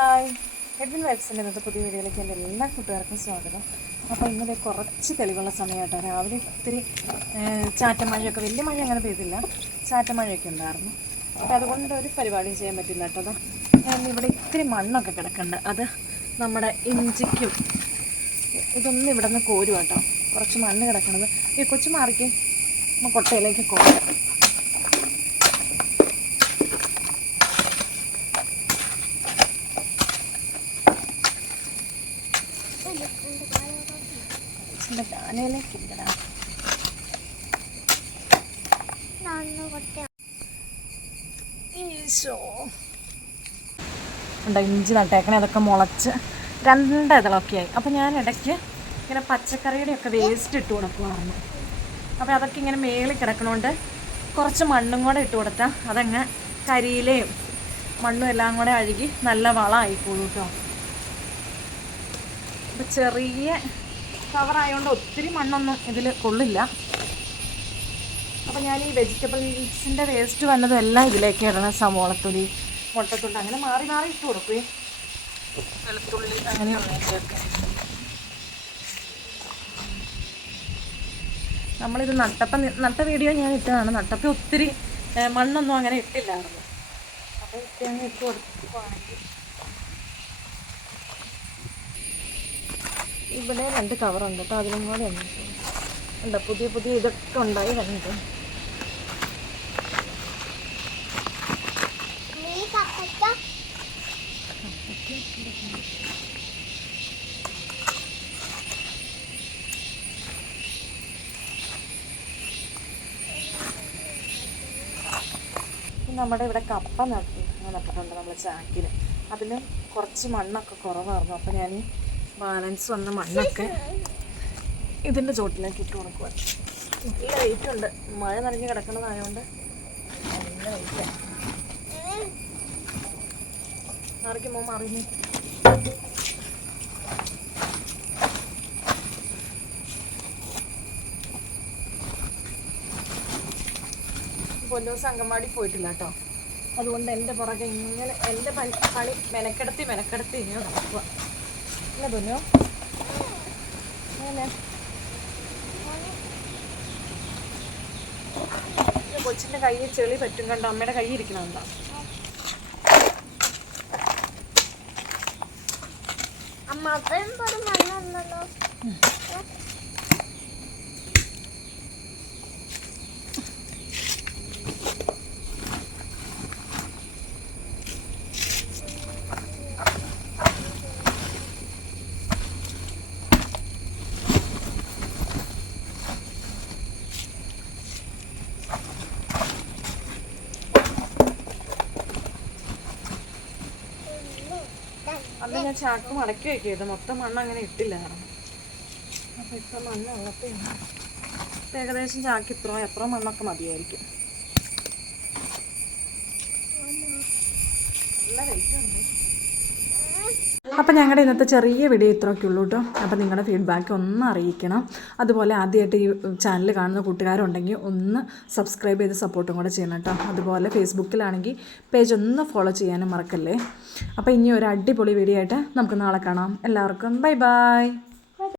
Hi, Edwin വൈബ്സിൻ്റെ ഇന്നത്തെ പുതിയ വീഡിയോയിലേക്ക് എൻ്റെ എല്ലാ കൂട്ടുകാർക്കും സ്വാഗതം. അപ്പോൾ ഇന്നത്തെ കുറച്ച് തെളിവുള്ള സമയമായിട്ടോ. രാവിലെ ഒത്തിരി ചാറ്റമഴയൊക്കെ, വലിയ മഴ അങ്ങനെ പെയ്തില്ല, ചാറ്റമഴയൊക്കെ ഉണ്ടായിരുന്നു. അപ്പോൾ അതുകൊണ്ട് ഒരു പരിപാടിയും ചെയ്യാൻ പറ്റില്ല കേട്ടോ. ഇവിടെ ഇത്തിരി മണ്ണൊക്കെ കിടക്കുന്നുണ്ട്, അത് നമ്മുടെ ഇഞ്ചിക്കും ഇതൊന്നും ഇവിടെ നിന്ന് കോരും കേട്ടോ. കുറച്ച് മണ്ണ് കിടക്കണത് ഈ കൊച്ചു മാറിക്ക് കൊട്ടയിലേക്ക് കോരാം. ഇഞ്ചി നട്ടേക്കണേ, അതൊക്കെ മുളച്ച് 2 ഇതളൊക്കെ ആയി. അപ്പോൾ ഞാൻ ഇടയ്ക്ക് ഇങ്ങനെ പച്ചക്കറിയുടെയൊക്കെ വേസ്റ്റ് ഇട്ട് കൊടുക്കുമായിരുന്നു. അപ്പോൾ അതൊക്കെ ഇങ്ങനെ മേളിൽ കിടക്കണോണ്ട് കുറച്ച് മണ്ണും കൂടെ ഇട്ട് കൊടുത്താൽ അതങ്ങ് കരിയിലയും മണ്ണും എല്ലാം കൂടെ അഴുകി നല്ല വളമായിക്കോളൂ കേട്ടോ. അപ്പോൾ ചെറിയ കവറായതുകൊണ്ട് ഒത്തിരി മണ്ണൊന്നും ഇതിൽ കൊള്ളില്ല. അപ്പോൾ ഞാൻ ഈ വെജിറ്റബിൾസിൻ്റെ വേസ്റ്റ് വന്നതും എല്ലാം ഇതിലേക്ക് ഇടണം. സവോളത്തൊലി, മുട്ടത്തൊണ്ട് അങ്ങനെ മാറി മാറി ഇട്ട് കൊടുക്കുകയും വെളുത്തുള്ളി അങ്ങനെയുള്ളതൊക്കെ. നമ്മളിത് നട്ട വീഡിയോ ഞാൻ ഇട്ടതാണ്. നട്ടപ്പം ഒത്തിരി മണ്ണൊന്നും അങ്ങനെ ഇട്ടില്ലായിരുന്നു. അപ്പോൾ തേങ്ങ ഇട്ട് കൊടുക്കുകയാണെങ്കിൽ ഇവിടെ 2 കവറുണ്ട് കേട്ടോ. അതിലും കൂടെ ഉണ്ട്, പുതിയ പുതിയ ഇതൊക്കെ ഉണ്ടായി വരുന്നുണ്ട്. നമ്മുടെ ഇവിടെ കപ്പ നട്ടിട്ടുണ്ട് നമ്മൾ ചാക്കിൽ. അതിൽ കുറച്ച് മണ്ണൊക്കെ കുറവായിരുന്നു. അപ്പോൾ ഞാൻ ബാലൻസ് വന്ന മണ്ണൊക്കെ ഇതിൻ്റെ ചോട്ടിലേക്ക് ഇട്ട് കൊടുക്കുക. നല്ല വെയിറ്റുണ്ട്, മഴ നനഞ്ഞ് കിടക്കുന്നതായതുകൊണ്ട് നല്ല വെയിറ്റാണ്. മാറിക്കുമ്പോൾ മാറിഞ്ഞ് പൊന്നൂസ് അങ്കമാടി പോയിട്ടില്ല കേട്ടോ. അതുകൊണ്ട് എൻ്റെ പുറകെ ഇങ്ങനെ എൻ്റെ പണി മെനക്കെടുത്തി ഇങ്ങനെ നടക്കുക. ഇല്ല പൊന്നോ, അങ്ങനെ കൊച്ചിൻ്റെ കയ്യിൽ ചെളി പറ്റും കണ്ടോ. അമ്മയുടെ കൈ ഇരിക്കണമെന്താ. അമ്മ മണ്ണുണ്ടല്ലോ. അന്ന് ഞാൻ ചാക്ക് മടക്കി വയ്ക്കിയത്, മൊത്തം മണ്ണ് അങ്ങനെ ഇട്ടില്ലായിരുന്നു. അപ്പോൾ ഇപ്പം മണ്ണ് ഉള്ളപ്പോൾ ഏകദേശം ചാക്ക് എത്ര മണ്ണൊക്കെ മതിയായിരിക്കും. നല്ല വെയിറ്റ് ഉണ്ട്. അപ്പോൾ ഞങ്ങളുടെ ഇന്നത്തെ ചെറിയ വീഡിയോ ഇത്രയൊക്കെ ഉള്ളൂ കേട്ടോ. അപ്പോൾ നിങ്ങളുടെ ഫീഡ്ബാക്ക് ഒന്ന് അറിയിക്കണം. അതുപോലെ ആദ്യമായിട്ട് ഈ ചാനൽ കാണുന്ന കൂട്ടുകാരുണ്ടെങ്കിൽ ഒന്ന് സബ്സ്ക്രൈബ് ചെയ്ത് സപ്പോർട്ടും കൂടെ ചെയ്യണം കേട്ടോ. അതുപോലെ ഫേസ്ബുക്കിലാണെങ്കിൽ പേജ് ഒന്ന് ഫോളോ ചെയ്യാനും മറക്കല്ലേ. അപ്പോൾ ഇനി ഒരു അടിപൊളി വീഡിയോ ആയിട്ട് നമുക്ക് നാളെ കാണാം. എല്ലാവർക്കും ബൈ ബൈ.